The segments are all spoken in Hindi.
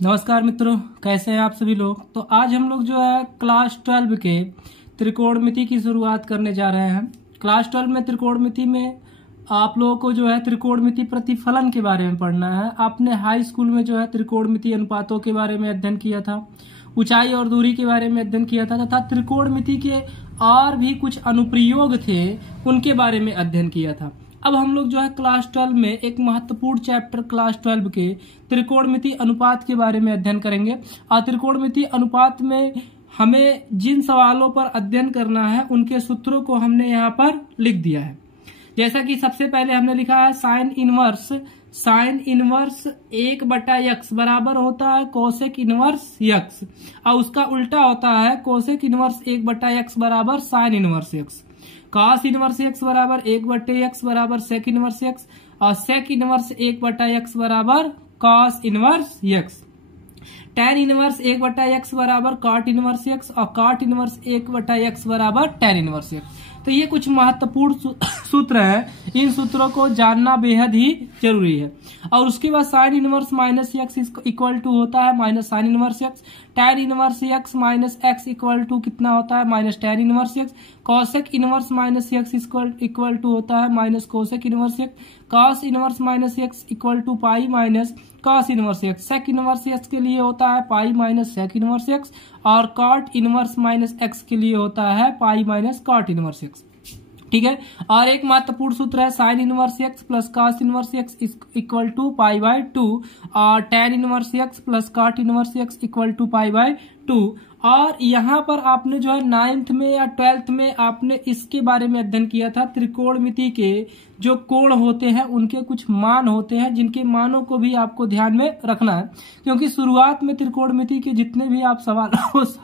नमस्कार मित्रों, कैसे हैं आप सभी लोग। तो आज हम लोग जो है क्लास 12 के त्रिकोणमिति की शुरुआत करने जा रहे हैं। क्लास 12 में त्रिकोणमिति में आप लोगों को जो है त्रिकोणमिति प्रतिफलन के बारे में पढ़ना है। आपने हाई स्कूल में जो है त्रिकोणमिति अनुपातों के बारे में अध्ययन किया था, ऊंचाई और दूरी के बारे में अध्ययन किया था तथा त्रिकोणमिति के और भी कुछ अनुप्रयोग थे उनके बारे में अध्ययन किया था। अब हम लोग जो है क्लास 12 में एक महत्वपूर्ण चैप्टर क्लास 12 के त्रिकोणमिति अनुपात के बारे में अध्ययन करेंगे। और त्रिकोणमिति अनुपात में हमें जिन सवालों पर अध्ययन करना है उनके सूत्रों को हमने यहाँ पर लिख दिया है। जैसा कि सबसे पहले हमने लिखा है साइन इनवर्स 1/x बराबर होता है कोसेक इनवर्स x, और उसका उल्टा होता है कोसेक इनवर्स 1/x बराबर sine inverse x। Cos inverse x बराबर 1/x बराबर सेक इनवर्स x, और सेक इनवर्स 1/x बराबर cos inverse x। tan inverse 1/x बराबर कॉट इनवर्स x, और कॉट इनवर्स 1/x बराबर tan इनवर्स x। तो ये कुछ महत्वपूर्ण सूत्र हैं, इन सूत्रों को जानना बेहद ही जरूरी है। और उसके बाद sine inverse minus x equal to होता है minus sine inverse x. Tan inverse x minus x equal to कितना होता है minus tan inverse x. Cosec inverse minus x equal to होता है minus cosec inverse x. Cos inverse minus x equal to pi minus cos inverse x. Sec inverse x के लिए होता है pi minus sec inverse x, और कॉट इनवर्स माइनस एक्स के लिए होता है pi minus cot inverse x. ठीक है। और एक महत्वपूर्ण सूत्र है sine inverse x plus cos inverse x equal to pi by 2, और tan inverse x plus cot inverse x equal to pi by 2। और यहाँ पर आपने जो है 9th में या 12th में आपने इसके बारे में अध्ययन किया था, त्रिकोणमिति के जो कोण होते हैं उनके कुछ मान होते हैं जिनके मानों को भी आपको ध्यान में रखना है, क्योंकि शुरुआत में त्रिकोणमिति के जितने भी आप सवाल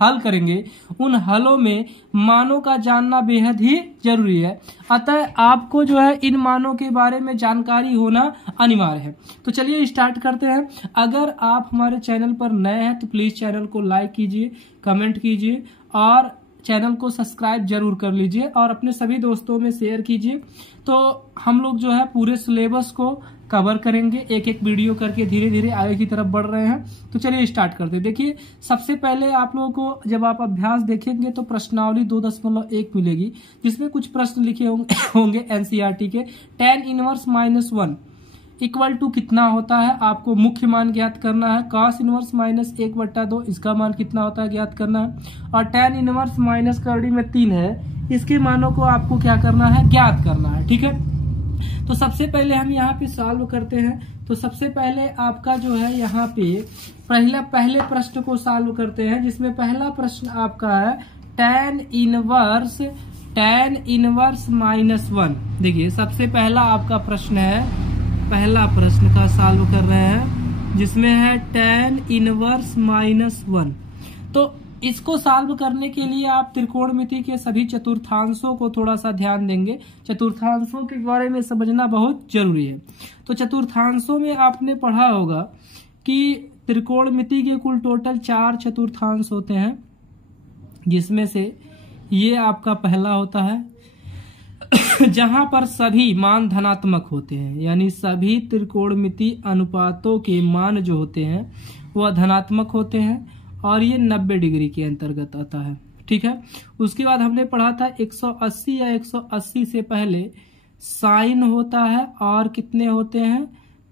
हल करेंगे उन हलों में मानों का जानना बेहद ही जरूरी है। अतः आपको जो है इन मानों के बारे में जानकारी होना अनिवार्य है। तो चलिए स्टार्ट करते हैं। अगर आप हमारे चैनल पर नए हैं तो प्लीज चैनल को लाइक कीजिए, कमेंट कीजिए और चैनल को सब्सक्राइब जरूर कर लीजिए और अपने सभी दोस्तों में शेयर कीजिए। तो हम लोग जो है पूरे सिलेबस को कवर करेंगे, एक एक वीडियो करके धीरे धीरे आगे की तरफ बढ़ रहे हैं। तो चलिए स्टार्ट करते हैं। देखिए, सबसे पहले आप लोगों को जब आप अभ्यास देखेंगे तो प्रश्नावली 2.1 मिलेगी, जिसमें कुछ प्रश्न लिखे होंगे एनसीईआरटी के। tan इनवर्स -1 इक्वल टू कितना होता है, आपको मुख्य मान ज्ञात करना है। कॉस इनवर्स -1/2 इसका मान कितना होता है ज्ञात करना है। और tan इनवर्स माइनस करड़ी में 3 है, इसके मानों को आपको क्या करना है ज्ञात करना है। ठीक है। तो सबसे पहले हम यहाँ पे सॉल्व करते हैं। तो सबसे पहले आपका जो है यहाँ पे पहले प्रश्न को सॉल्व करते हैं, जिसमें पहला प्रश्न आपका है tan इनवर्स -1। देखिए, सबसे पहला आपका प्रश्न है, पहला प्रश्न का सॉल्व कर रहे हैं जिसमें है tan इनवर्स -1। तो इसको सॉल्व करने के लिए आप त्रिकोणमिति के सभी चतुर्थांशों को थोड़ा सा ध्यान देंगे। चतुर्थांशों के बारे में समझना बहुत जरूरी है। तो चतुर्थांशों में आपने पढ़ा होगा कि त्रिकोणमिति के कुल टोटल 4 चतुर्थांश होते हैं, जिसमें से ये आपका पहला होता है जहां पर सभी मान धनात्मक होते हैं, यानी सभी त्रिकोणमिति अनुपातों के मान जो होते हैं वह धनात्मक होते हैं, और ये 90 डिग्री के अंतर्गत आता है। ठीक है। उसके बाद हमने पढ़ा था 180 या 180 से पहले साइन होता है और कितने होते हैं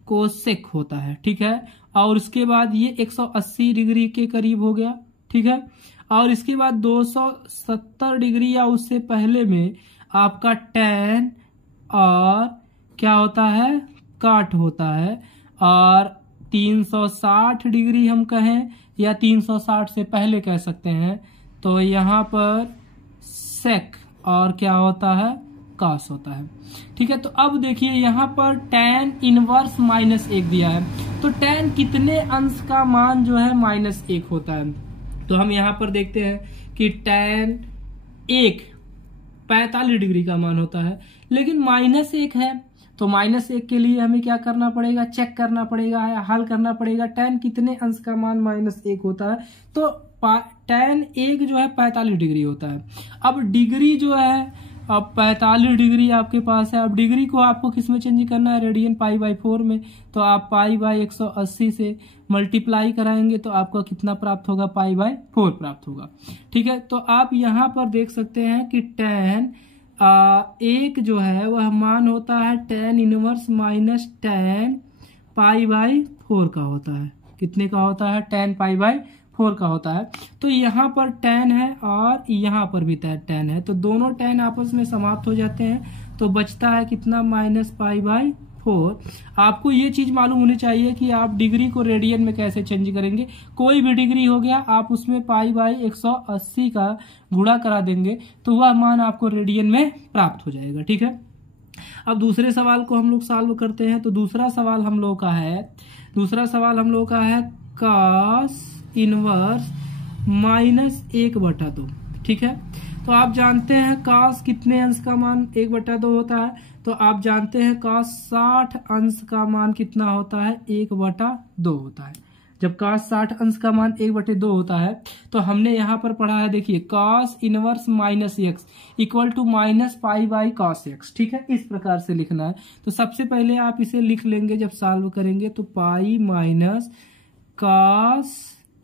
कोसेक होता है। ठीक है। और उसके बाद ये 180 डिग्री के करीब हो गया। ठीक है। और इसके बाद 270 डिग्री या उससे पहले में आपका टैन और क्या होता है काट होता है, और 360 डिग्री हम कहें या 360 से पहले कह सकते हैं तो यहाँ पर सेक और क्या होता है कॉस होता है। ठीक है। तो अब देखिए यहाँ पर tan इनवर्स -1 दिया है, तो tan कितने अंश का मान जो है -1 होता है। तो हम यहाँ पर देखते हैं कि tan 1 45 डिग्री का मान होता है, लेकिन -1 है तो -1 के लिए हमें क्या करना पड़ेगा, चेक करना पड़ेगा या हल करना पड़ेगा tan कितने अंश का मान -1 होता है। तो tan 1 जो है 45 डिग्री होता है। अब डिग्री जो है अब 45 डिग्री आपके पास है। अब डिग्री को आपको किस में चेंज करना है, रेडियन π/4 में। तो आप π/180 से मल्टीप्लाई कराएंगे तो आपका कितना प्राप्त होगा, π/4 प्राप्त होगा। ठीक है, तो आप यहाँ पर देख सकते हैं कि tan एक जो है वह मान होता है tan इनवर्स माइनस tan π/4 का होता है। कितने का होता है, tan π/4 का होता है। तो यहाँ पर tan है और यहाँ पर भी tan है, तो दोनों tan आपस में समाप्त हो जाते हैं, तो बचता है कितना, -π/4। आपको ये चीज मालूम होनी चाहिए कि आप डिग्री को रेडियन में कैसे चेंज करेंगे। कोई भी डिग्री हो गया, आप उसमें π/180 का गुणा करा देंगे तो वह मान आपको रेडियन में प्राप्त हो जाएगा। ठीक है, अब दूसरे सवाल को हम लोग सॉल्व करते हैं। तो दूसरा सवाल हम लोग का है cos इनवर्स -1/2। ठीक है, तो आप जानते हैं cos कितने अंश का मान 1/2 होता है, तो आप जानते हैं cos 60 अंश का मान कितना होता है, 1/2 होता है। जब cos 60 अंश का मान 1/2 होता है तो हमने यहाँ पर पढ़ा है, देखिए cos inverse -x equal to -π/cos x। ठीक है, इस प्रकार से लिखना है। तो सबसे पहले आप इसे लिख लेंगे, जब सॉल्व करेंगे तो पाई माइनस cos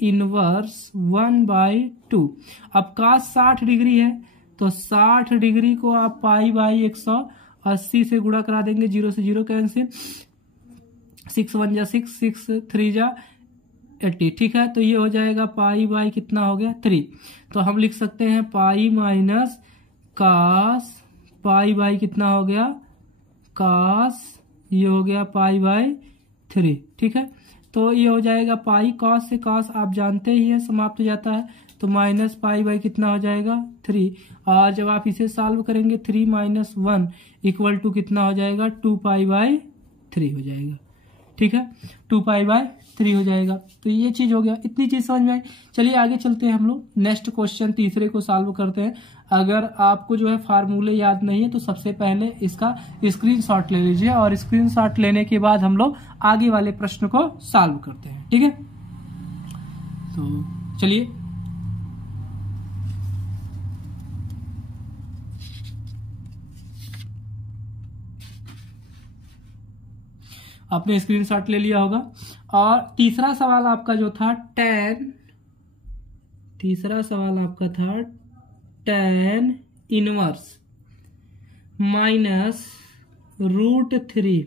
इनवर्स 1/2। अब cos 60 डिग्री है तो 60 डिग्री को आप π/180 से गुणा करा देंगे, 0 से 0 कैंसिल, 6 1 जा 6, 6 3 जा 80। ठीक है, तो ये हो जाएगा π/ कितना हो गया, 3। तो हम लिख सकते हैं पाई माइनस cos π/ कितना हो गया, cos, ये हो गया π/3। ठीक है, तो ये हो जाएगा पाई, cos से cos आप जानते ही हैं समाप्त हो जाता है, तो -π/ कितना हो जाएगा, 3। और जब आप इसे सॉल्व करेंगे 3 - 1 इक्वल टू कितना हो जाएगा, 2π/3 हो जाएगा। ठीक है, 2π/3 हो जाएगा। तो ये चीज हो गया, इतनी चीज समझ में आई। चलिए आगे चलते हैं, हम लोग नेक्स्ट क्वेश्चन तीसरे को सॉल्व करते हैं। अगर आपको जो है फार्मूले याद नहीं है तो सबसे पहले इसका स्क्रीनशॉट ले लीजिए, और स्क्रीनशॉट लेने के बाद हम लोग आगे वाले प्रश्न को सॉल्व करते हैं। ठीक है, तो चलिए आपने स्क्रीनशॉट ले लिया होगा। और तीसरा सवाल आपका जो था tan इनवर्स -√3।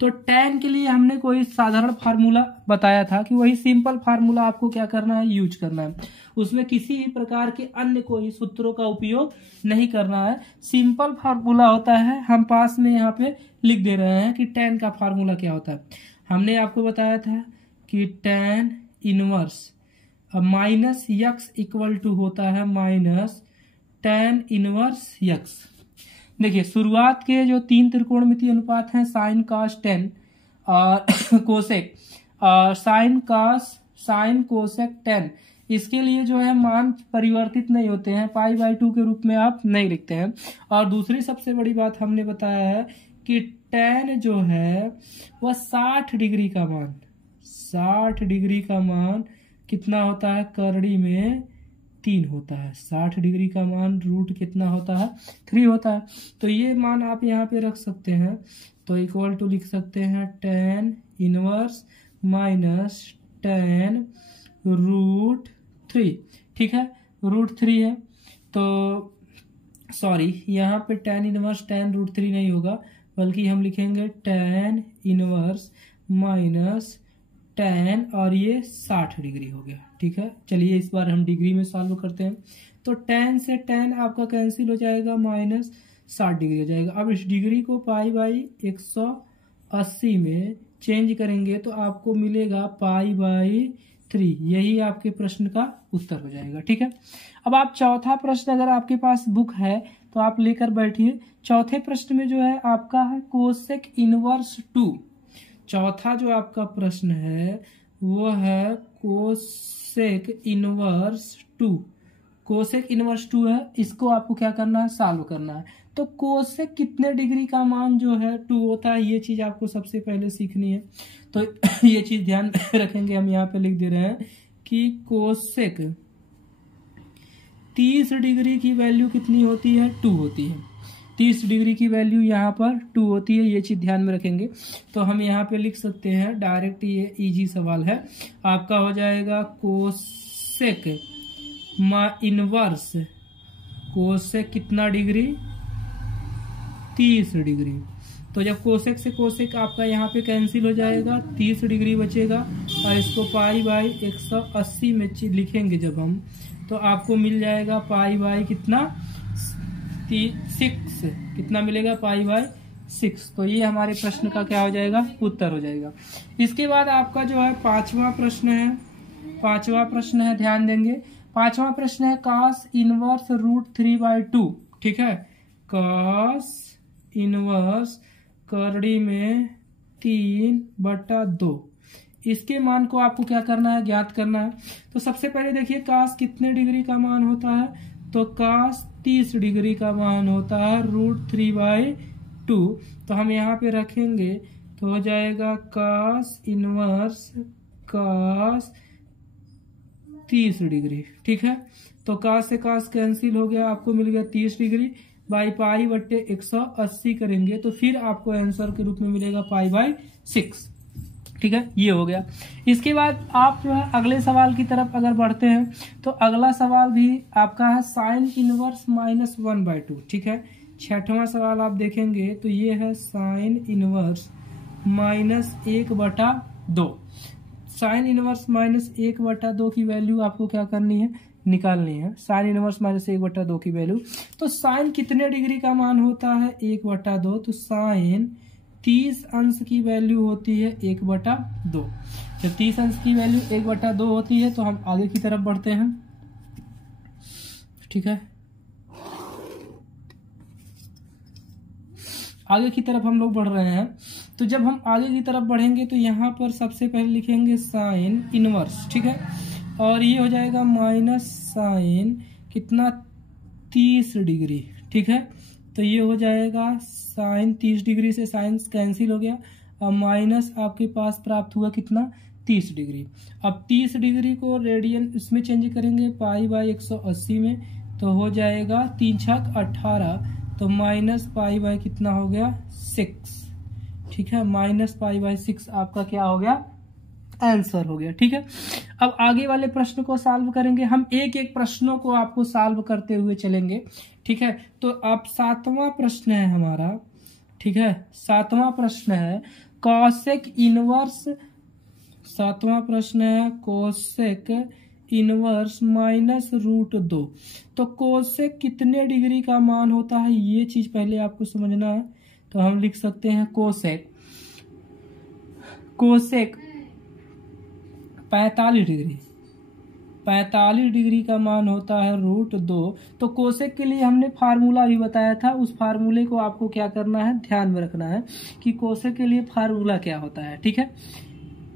तो tan के लिए हमने कोई साधारण फार्मूला बताया था कि वही सिंपल फार्मूला आपको क्या करना है, यूज करना है। उसमें किसी भी प्रकार के अन्य कोई सूत्रों का उपयोग नहीं करना है। सिंपल फार्मूला होता है, हम पास में यहाँ पे लिख दे रहे हैं कि tan का फार्मूला क्या होता है। हमने आपको बताया था कि tan inverse -x equal to होता है tan इनवर्स x। देखिए, शुरुआत के जो 3 त्रिकोणमितीय अनुपात हैं, sin cos tan और कोसेक, और sin कोसेक tan, इसके लिए जो है मान परिवर्तित नहीं होते हैं, π/2 के रूप में आप नहीं लिखते हैं। और दूसरी सबसे बड़ी बात हमने बताया है कि tan जो है वह 60 डिग्री का मान कितना होता है, करड़ी में 3 होता है। 60 डिग्री का मान रूट कितना होता है, 3 होता है। तो ये मान आप यहाँ पे रख सकते हैं, तो इक्वल टू लिख सकते हैं tan इनवर्स -tan √3। ठीक है, √3 है, तो सॉरी, यहाँ पे tan इनवर्स tan √3 नहीं होगा, बल्कि हम लिखेंगे tan इनवर्स tan, और ये 60 डिग्री हो गया। ठीक है, चलिए इस बार हम डिग्री में सॉल्व करते हैं। तो tan से tan आपका कैंसिल हो जाएगा, -60 डिग्री हो जाएगा। अब इस डिग्री को π/180 में चेंज करेंगे तो आपको मिलेगा π/3। यही आपके प्रश्न का उत्तर हो जाएगा। ठीक है, अब आप चौथा प्रश्न, अगर आपके पास बुक है तो आप लेकर बैठिए। चौथे प्रश्न में जो है आपका है कोसेक इनवर्स 2। चौथा जो आपका प्रश्न है वो है कोसेक इनवर्स 2। कोसेक इनवर्स 2 है, इसको आपको क्या करना है, सॉल्व करना है। तो कोसेक कितने डिग्री का मान जो है 2 होता है, ये चीज आपको सबसे पहले सीखनी है। तो ये चीज ध्यान रखेंगे, हम यहाँ पे लिख दे रहे हैं कि कोसेक 30 डिग्री की वैल्यू कितनी होती है, 2 होती है। 30 डिग्री की वैल्यू यहाँ पर 2 होती है, ये चीज ध्यान में रखेंगे। तो हम यहाँ पे लिख सकते हैं डायरेक्ट, ये इजी सवाल है आपका। हो जाएगा कोसेक इनवर्स कोसेक कितना डिग्री, 30 डिग्री। तो जब कोसेक से कोसेक आपका यहाँ पे कैंसिल हो जाएगा, 30 डिग्री बचेगा और इसको पाई बाई 180 में लिखेंगे जब हम, तो आपको मिल जाएगा पाई बाई कितना 6, कितना मिलेगा पाई बाई 6। तो ये हमारे प्रश्न का क्या हो जाएगा, उत्तर हो जाएगा। इसके बाद आपका जो है पांचवा प्रश्न है, ध्यान देंगे। पांचवा प्रश्न है cos इनवर्स √3/2, ठीक है। cos इनवर्स करड़ी में 3/2, इसके मान को आपको क्या करना है, ज्ञात करना है। तो सबसे पहले देखिए cos कितने डिग्री का मान होता है, तो cos 30 डिग्री का मान होता है √3/2। तो हम यहाँ पे रखेंगे तो हो जाएगा cos इनवर्स cos 30 डिग्री, ठीक है। तो cos से cos कैंसिल हो गया, आपको मिल गया 30 डिग्री बाई पाई बट्टे 180 करेंगे तो फिर आपको आंसर के रूप में मिलेगा पाई बाई 6, ठीक है। ये हो गया। इसके बाद आप जो है अगले सवाल की तरफ अगर बढ़ते हैं तो अगला सवाल भी आपका है साइन इनवर्स -1/2, ठीक है। छठवां सवाल आप देखेंगे तो ये है साइन इनवर्स -1/2। साइन इनवर्स -1/2 की वैल्यू आपको क्या करनी है, निकालनी है। साइन इनवर्स -1/2 की वैल्यू, तो साइन कितने डिग्री का मान होता है, 1/2। तो साइन 30 अंश की वैल्यू होती है 1/2। जब 30 अंश की वैल्यू 1/2 होती है तो हम आगे की तरफ बढ़ते हैं, ठीक है। आगे की तरफ हम लोग बढ़ रहे हैं। तो जब हम आगे की तरफ बढ़ेंगे तो यहाँ पर सबसे पहले लिखेंगे साइन इनवर्स, ठीक है। और ये हो जाएगा माइनस साइन कितना 30 डिग्री, ठीक है। तो ये हो जाएगा साइन 30 डिग्री से साइन कैंसिल हो गया और माइनस आपके पास प्राप्त हुआ कितना 30 डिग्री। अब 30 डिग्री को रेडियन इसमें चेंज करेंगे पाई बाई 180 में, तो हो जाएगा 3 छक 18, तो माइनस पाई बाई कितना हो गया 6, ठीक है। माइनस पाई बाई 6 आपका क्या हो गया, आंसर हो गया, ठीक है। अब आगे वाले प्रश्न को सॉल्व करेंगे हम, एक एक प्रश्नों को आपको सॉल्व करते हुए चलेंगे, ठीक है। तो अब 7वां प्रश्न है हमारा, ठीक है। 7वां प्रश्न है कोसेक इनवर्स, 7वां प्रश्न है कोसेक इनवर्स -√2। तो कोसेक कितने डिग्री का मान होता है, ये चीज पहले आपको समझना है। तो हम लिख सकते हैं कोसेक 45 डिग्री, 45 डिग्री का मान होता है √2। तो कोसेक के लिए हमने फार्मूला भी बताया था, उस फार्मूले को आपको क्या करना है, ध्यान में रखना है कि कोसेक के लिए फार्मूला क्या होता है, ठीक है।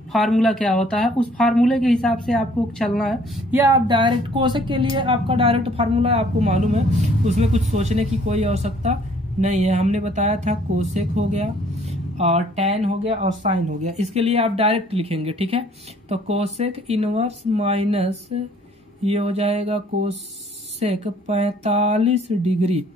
फार्मूला क्या होता है, उस फार्मूले के हिसाब से आपको चलना है, या आप डायरेक्ट कोसेक के लिए आपका डायरेक्ट फार्मूला आपको मालूम है, उसमें कुछ सोचने की कोई आवश्यकता नहीं है। हमने बताया था कोसेक हो गया और टैन हो गया और साइन हो गया, इसके लिए आप डायरेक्ट लिखेंगे, ठीक है। तो कोसेक इनवर्स माइनस ये हो जाएगा कोसेक 45 डिग्री,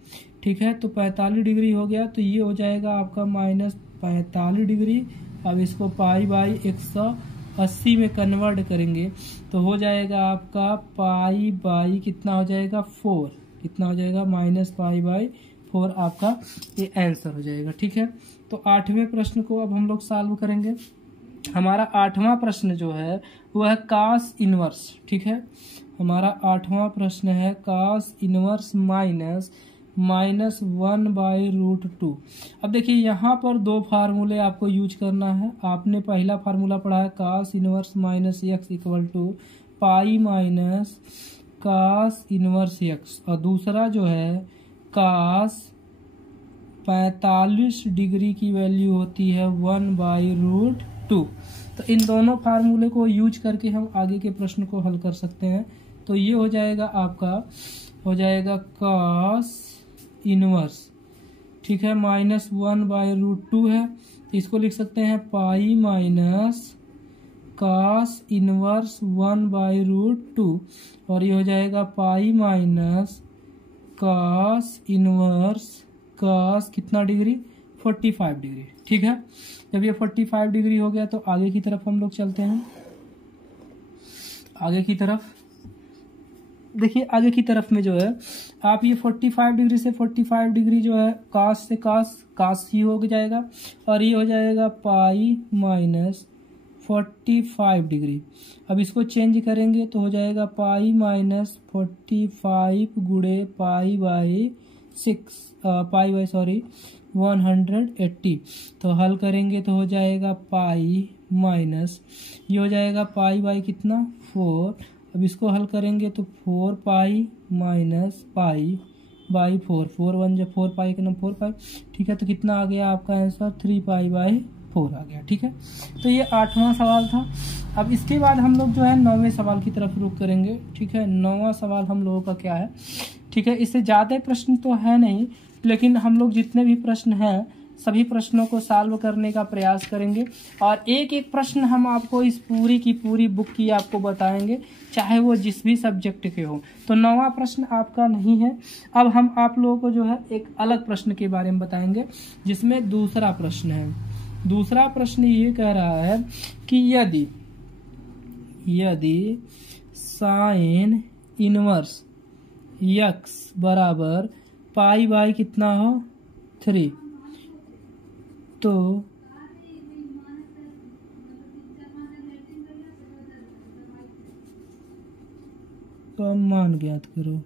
ठीक है। तो 45 डिग्री हो गया, तो ये हो जाएगा आपका -45 डिग्री। अब इसको पाई बाई 180 में कन्वर्ट करेंगे तो हो जाएगा आपका पाई बाई कितना हो जाएगा 4, कितना हो जाएगा -पाई/4 आपका ये आंसर हो जाएगा, ठीक है। तो 8वें प्रश्न को अब हम लोग सॉल्व करेंगे। हमारा 8वां प्रश्न जो है वह है cos इनवर्स, ठीक है। हमारा 8वां प्रश्न है cos इनवर्स -1/√2। अब देखिए यहाँ पर दो फार्मूले आपको यूज करना है। आपने पहला फार्मूला पढ़ा है cos inverse -x = pi minus cos inverse x, और दूसरा जो है cos 45 डिग्री की वैल्यू होती है 1/√2। तो इन दोनों फार्मूले को यूज करके हम आगे के प्रश्न को हल कर सकते हैं। तो ये हो जाएगा आपका, हो जाएगा cos इनवर्स, ठीक है, -1/√2 है, तो इसको लिख सकते हैं पाई माइनस cos इनवर्स 1/√2, और ये हो जाएगा pi minus cos inverse cos कितना डिग्री 45 डिग्री। ठीक है, जब ये 45 डिग्री हो गया तो आगे की तरफ हम लोग चलते हैं। आगे की तरफ देखिए, आगे की तरफ में जो है आप ये 45 डिग्री से 45 डिग्री जो है cos से cos ही हो जाएगा और ये हो जाएगा पाई माइनस 45 डिग्री। अब इसको चेंज करेंगे तो हो जाएगा पाई माइनस 45 गुणे पाई बाई 180। तो हल करेंगे तो हो जाएगा पाई माइनस, ये हो जाएगा पाई बाई कितना 4। अब इसको हल करेंगे तो 4 पाई माइनस पाई बाई 4, 4 1 जब 4 पाई का नाम 4 पाई। ठीक है, तो कितना आ गया आपका आंसर 3 पाई बाई 4 आ गया। ठीक है, तो ये 8वां सवाल था। अब इसके बाद हम लोग जो है 9वें सवाल की तरफ रुख करेंगे। ठीक है, 9वां सवाल हम लोगों का क्या है। ठीक है, इससे ज़्यादा प्रश्न तो है नहीं, लेकिन हम लोग जितने भी प्रश्न हैं सभी प्रश्नों को सॉल्व करने का प्रयास करेंगे और एक एक प्रश्न हम आपको इस पूरी की पूरी बुक की आपको बताएंगे, चाहे वो जिस भी सब्जेक्ट के हो। तो 9वां प्रश्न आपका नहीं है। अब हम आप लोगों को जो है एक अलग प्रश्न के बारे में बताएंगे, जिसमें दूसरा प्रश्न है। दूसरा प्रश्न ये कह रहा है कि यदि साइन इनवर्स यक्स बराबर पाई बाई कितना हो 3, तो मान ज्ञात करो।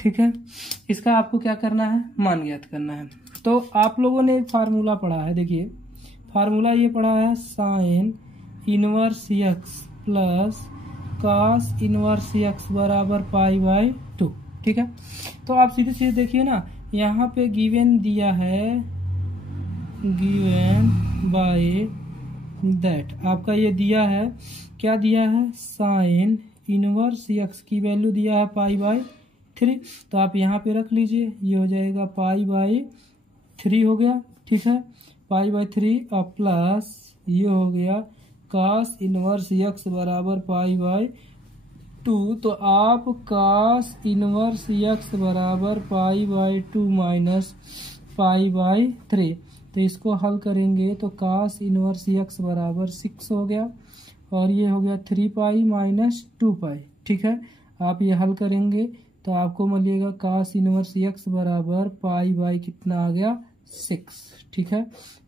ठीक है, इसका आपको क्या करना है, मान ज्ञात करना है। तो आप लोगों ने एक फार्मूला पढ़ा है, देखिए फार्मूला ये पढ़ा है sine inverse x plus cos inverse x बराबर पाई बाई 2। ठीक है, तो आप सीधे सीधे देखिए ना, यहाँ पे गिवन दिया है, गिवन बाय दैट आपका ये दिया है, क्या दिया है, साइन इनवर्स यक्स की वैल्यू दिया है पाई बाई 3। तो आप यहाँ पे रख लीजिए, ये हो जाएगा पाई बाई 3 हो गया। ठीक है, पाई बाई 3 और प्लस ये हो गया कॉस इनवर्स यक्स बराबर पाई बाई 2। तो आप कॉस इनवर्स यक्स बराबर pi by 2 minus pi by 3, तो इसको हल करेंगे तो कॉस इनवर्स यक्स बराबर 6 हो गया और ये हो गया 3 पाई माइनस 2 पाई। ठीक है, आप ये हल करेंगे तो आपको मिलेगा कॉस इनवर्स यक्स बराबर पाई बाई कितना आ गया 6। ठीक है,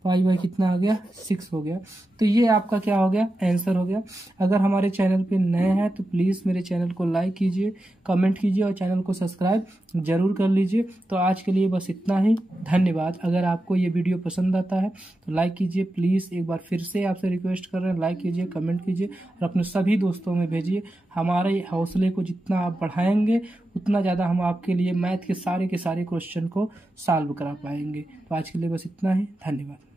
पाई बाई कितना आ गया 6 हो गया। तो ये आपका क्या हो गया, आंसर हो गया। अगर हमारे चैनल पे नए हैं तो प्लीज़ मेरे चैनल को लाइक कीजिए, कमेंट कीजिए और चैनल को सब्सक्राइब जरूर कर लीजिए। तो आज के लिए बस इतना ही, धन्यवाद। अगर आपको ये वीडियो पसंद आता है तो लाइक कीजिए प्लीज़, एक बार फिर से आपसे रिक्वेस्ट कर रहे हैं, लाइक कीजिए, कमेंट कीजिए और अपने सभी दोस्तों में भेजिए। हमारे हौसले को जितना आप बढ़ाएंगे उतना ज़्यादा हम आपके लिए मैथ के सारे क्वेश्चन को सॉल्व करा पाएंगे। तो आज के लिए बस इतना ही, धन्यवाद।